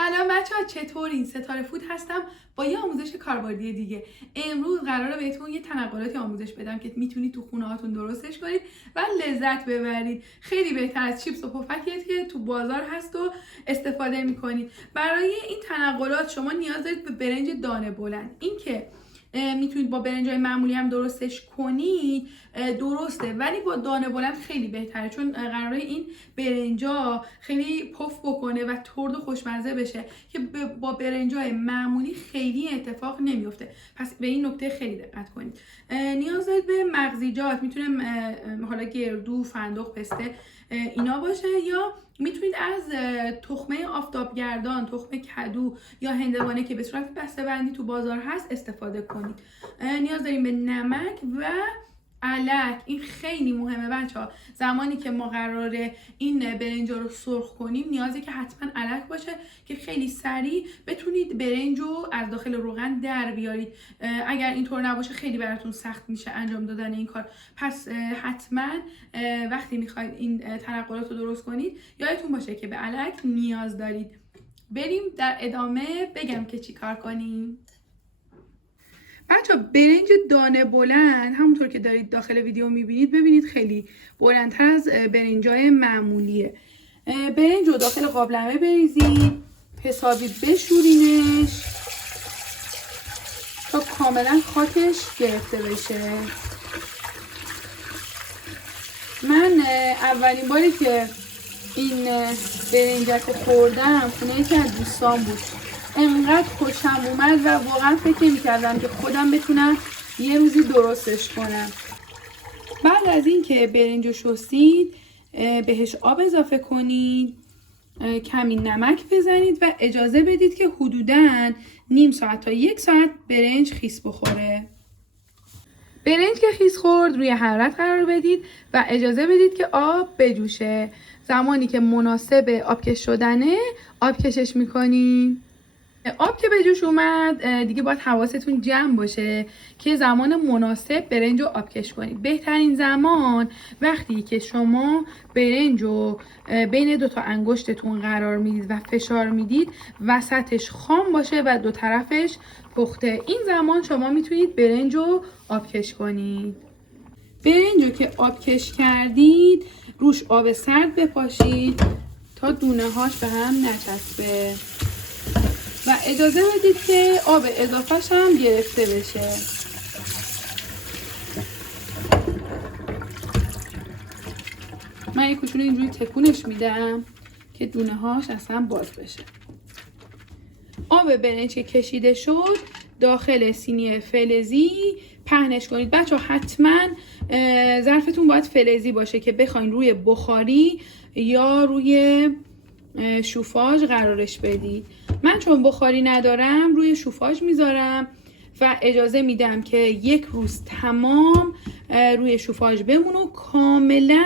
سلام بچه‌ها، چطورین؟ ستاره فود هستم با یه آموزش کاربردی دیگه. امروز قراره بهتون یه تنقلاتی آموزش بدم که میتونید تو خونه هاتون درستش کنید و لذت ببرید. خیلی بهتر از چیپس و پفکیه که تو بازار هست و استفاده میکنید. برای این تنقلات شما نیاز دارید به برنج دانه بلند. این که میتونید با برنجای معمولی هم درستش کنید درسته، ولی با دانه بلند خیلی بهتره، چون قراره این برنجا خیلی پف بکنه و ترد و خوشمزه بشه که با برنجای معمولی خیلی اتفاق نمیفته. پس به این نکته خیلی دقت کنید. نیاز دارید به مغزیجات، میتونه حالا گردو، فندق، پسته اینا باشه، یا میتونید از تخمه آفتابگردان، تخمه کدو یا هندوانه که به صورت بسته‌بندی تو بازار هست استفاده کنید. نیاز داریم به نمک و الک. این خیلی مهمه بچه‌ها. زمانی که ما قراره این برنج رو سرخ کنیم نیازه که حتما الک باشه که خیلی سریع بتونید برنج رو از داخل روغن در بیارید. اگر اینطور نباشه خیلی براتون سخت میشه انجام دادن این کار. پس حتما وقتی میخواید این تنقلات رو درست کنید یادتون باشه که به الک نیاز دارید. بریم در ادامه بگم که چی کار کنیم. بچه برنج دانه بلند همونطور که دارید داخل ویدیو میبینید، ببینید خیلی بلندتر از برنجای معمولیه. برنج رو داخل قابلمه بریزید، حسابی بشورینش تا کاملا خاکش گرفته بشه. من اولین باری که این برنجک رو خوردم خونه یکی از دوستان بود. انقدر خوشم اومد و واقعا فکر نمی‌کردم که خودم بتونم یه روزی درستش کنم. بعد از اینکه برنج رو شستید بهش آب اضافه کنید، کمی نمک بزنید و اجازه بدید که حدوداً نیم ساعت تا 1 ساعت برنج خیس بخوره. برنج که خیس خورد روی حرارت قرار بدید و اجازه بدید که آب بجوشه. زمانی که مناسب آبکش شدنه آبکشش میکنید. آب که به جوش اومد دیگه باید حواستون جمع باشه که زمان مناسب برنج رو آبکش کنید. بهترین زمان وقتی که شما برنج رو بین 2 تا انگشتتون قرار میدید و فشار میدید وسطش خام باشه و 2 طرفش پخته. این زمان شما میتونید برنج رو آبکش کنید. برنج رو که آبکش کردید روش آب سرد بپاشید تا دونه هاش به هم نچسبه و اجازه بدید که آب اضافهش هم گرفته بشه. من یک کوچولو اینجوری تکونش میدم که دونه هاش اصلا باز بشه. آب برنج که کشیده شد داخل سینی فلزی پهنش کنید. بچه حتما ظرفتون باید فلزی باشه که بخواین روی بخاری یا روی شوفاژ قرارش بدید. من چون بخاری ندارم روی شوفاژ میذارم و اجازه میدم که 1 روز تمام روی شوفاژ بمونه و کاملا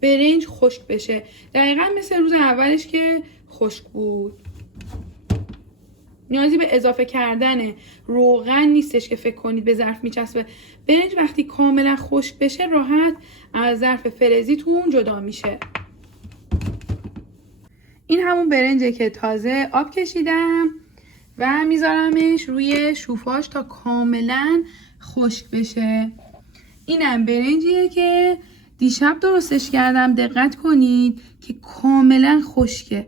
برنج خشک بشه، دقیقا مثل روز اولش که خشک بود. نیازی به اضافه کردن روغن نیستش که فکر کنید به ظرف میچسبه. برنج وقتی کاملا خشک بشه راحت از ظرف فلزیتون جدا میشه. این همون برنجه که تازه آب کشیدم و میذارمش روی شوفاژ تا کاملا خشک بشه. اینم برنجیه که دیشب درستش کردم. دقت کنید که کاملا خشکه.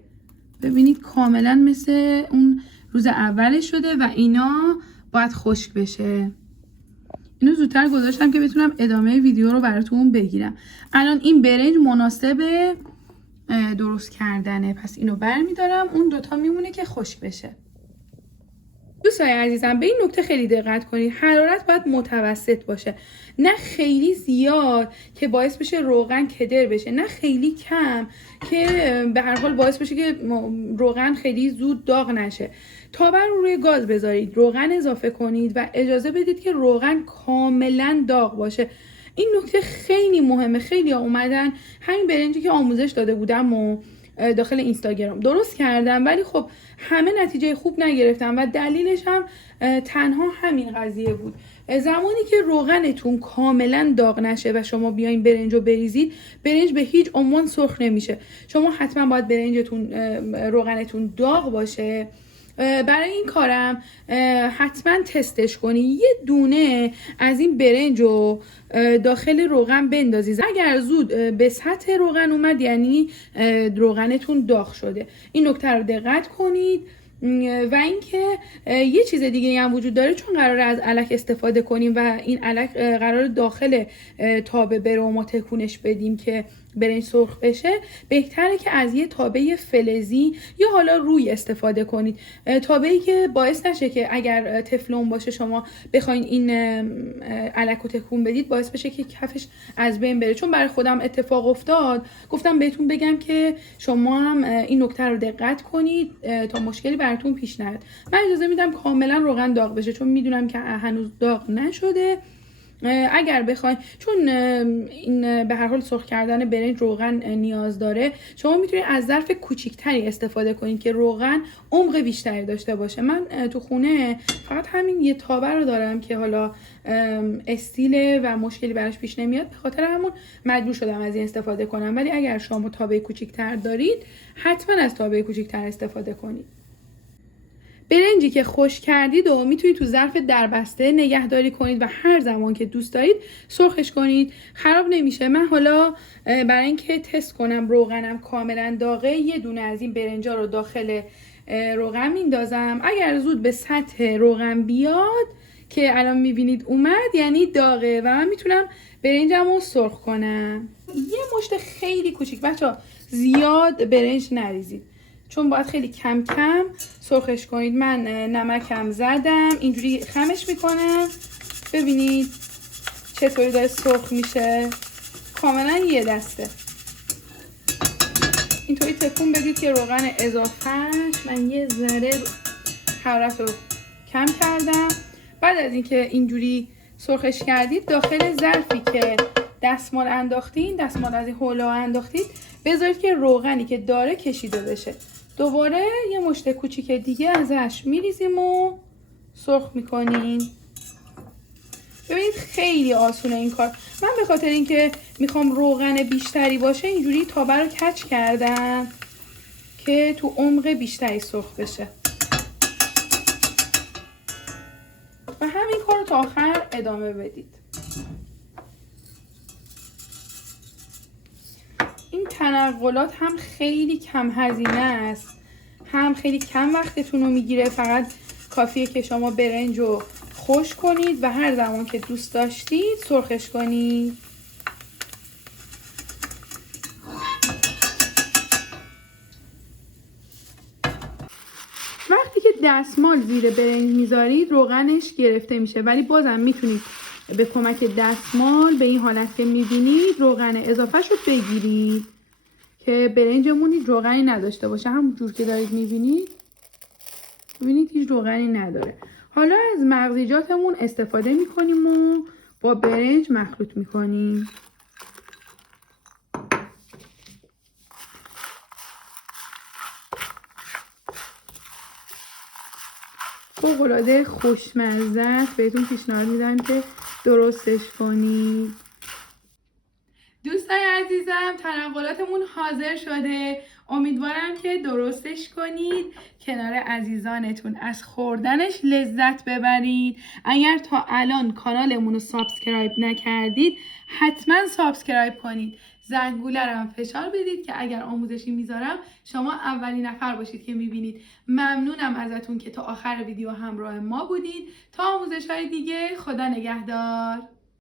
ببینید کاملا مثل اون روز اولش شده و اینا باید خشک بشه. اینو زودتر گذاشتم که بتونم ادامه ویدیو رو براتون بگیرم. الان این برنج مناسب درست کردنه، پس اینو برمیدارم. اون 2 تا میمونه که خشک بشه. دوستای عزیزم به این نکته خیلی دقت کنید. حرارت باید متوسط باشه، نه خیلی زیاد که باعث بشه روغن کدر بشه، نه خیلی کم که به هر حال باعث بشه که روغن خیلی زود داغ نشه. تابر رو روی گاز بذارید، روغن اضافه کنید و اجازه بدید که روغن کاملا داغ باشه. این نکته خیلی مهمه. خیلی ها اومدن همین برنجی که آموزش داده بودم و داخل اینستاگرام درست کردم، ولی خب همه نتیجه خوب نگرفتم و دلیلش هم تنها همین قضیه بود. زمانی که روغنتون کاملا داغ نشه و شما بیاین برنج رو بریزید، برنج به هیچ عنوان سرخ نمیشه. شما حتما باید برنجتون روغنتون داغ باشه. برای این کارم حتما تستش کنی. یه دونه از این برنج رو داخل روغن بندازید. اگر زود به سطح روغن اومد یعنی روغنتون داغ شده. این نکته رو دقت کنید. و اینکه یه چیز دیگه هم وجود داره، چون قراره از الک استفاده کنیم و این الک قراره داخل تابه بره و ما تکونش بدیم که برنج سرخ بشه، بهتره که از یه تابه فلزی یا حالا روی استفاده کنید. تابه‌ای که باعث نشه که اگر تفلون باشه شما بخواین این الک رو تکون بدید باعث بشه که کفش از بین بره. چون برای خودم اتفاق افتاد، گفتم بهتون بگم که شما هم این نکته رو دقت کنید تا مشکلی براتون پیش نیاد. من اجازه میدم کاملا روغن داغ بشه چون میدونم که هنوز داغ نشده. اگر بخواین، چون این به هر حال سرخ کردن برنج روغن نیاز داره، شما میتونید از ظرف کوچیکتری استفاده کنید که روغن عمق بیشتری داشته باشه. من تو خونه فقط همین یه تابه رو دارم که حالا استیله و مشکلی براش پیش نمیاد، به خاطر همون مجبور شدم از این استفاده کنم. ولی اگر شما تابه کوچیکتر دارید حتما از تابه کوچیکتر استفاده کنید. برنجی که خشک کردید و میتونید تو ظرف دربسته نگهداری کنید و هر زمان که دوست دارید سرخش کنید، خراب نمیشه. من حالا برای اینکه تست کنم روغنم کاملا داغه، یه دونه از این برنجا رو داخل روغن میندازم. اگر زود به سطح روغن بیاد که الان میبینید اومد یعنی داغه و من میتونم برنجم رو سرخ کنم. یه مشت خیلی کوچیک، بچه‌ها زیاد برنج نریزید چون باید خیلی کم کم سرخش کنید. من نمکم زدم، اینجوری خمش میکنم. ببینید چطوری داره سرخ میشه، کاملا یه دسته. اینطوری تکون بدید که روغن اضافهش، من یه ذره حرارت رو کم کردم. بعد از اینکه اینجوری سرخش کردید، داخل ظرفی که دستمال انداختین، دستمال از این حولا انداختید، بذارید که روغنی که داره کشیده بشه. دوباره یه مشت کوچیک دیگه ازش میریزیم و سرخ میکنیم. ببینید خیلی آسونه این کار. من به خاطر اینکه میخوام روغن بیشتری باشه اینجوری تابه رو کج کردم که تو عمق بیشتری سرخ بشه و همین کار رو تا آخر ادامه بدید. این تنقلات هم خیلی کم هزینه است، هم خیلی کم وقتتون رو میگیره. فقط کافیه که شما برنج رو خشک کنید و هر زمان که دوست داشتید سرخش کنید. وقتی که دستمال زیر برنج میذارید روغنش گرفته میشه، ولی بازم میتونید به کمک دستمال به این حالت که میبینید روغن اضافهش رو بگیرید که برنجمون هیچ روغنی نداشته باشه. همون جور که دارید میبینید، ببینید هیچ روغنی نداره. حالا از مغزیجاتمون استفاده میکنیم و با برنج مخلوط میکنیم. فوق‌العاده خوشمزه است. بهتون پیشنهاد میدم که درستش کنید. دوستان عزیزم، تنقلاتمون حاضر شده. امیدوارم که درستش کنید، کنار عزیزانتون از خوردنش لذت ببرید. اگر تا الان کانالمون رو سابسکرایب نکردید حتما سابسکرایب کنید. زنگوله رو هم فشار بدید که اگر آموزشی میذارم شما اولین نفر باشید که میبینید. ممنونم ازتون که تا آخر ویدیو همراه ما بودید. تا آموزش های دیگه، خدا نگهدار.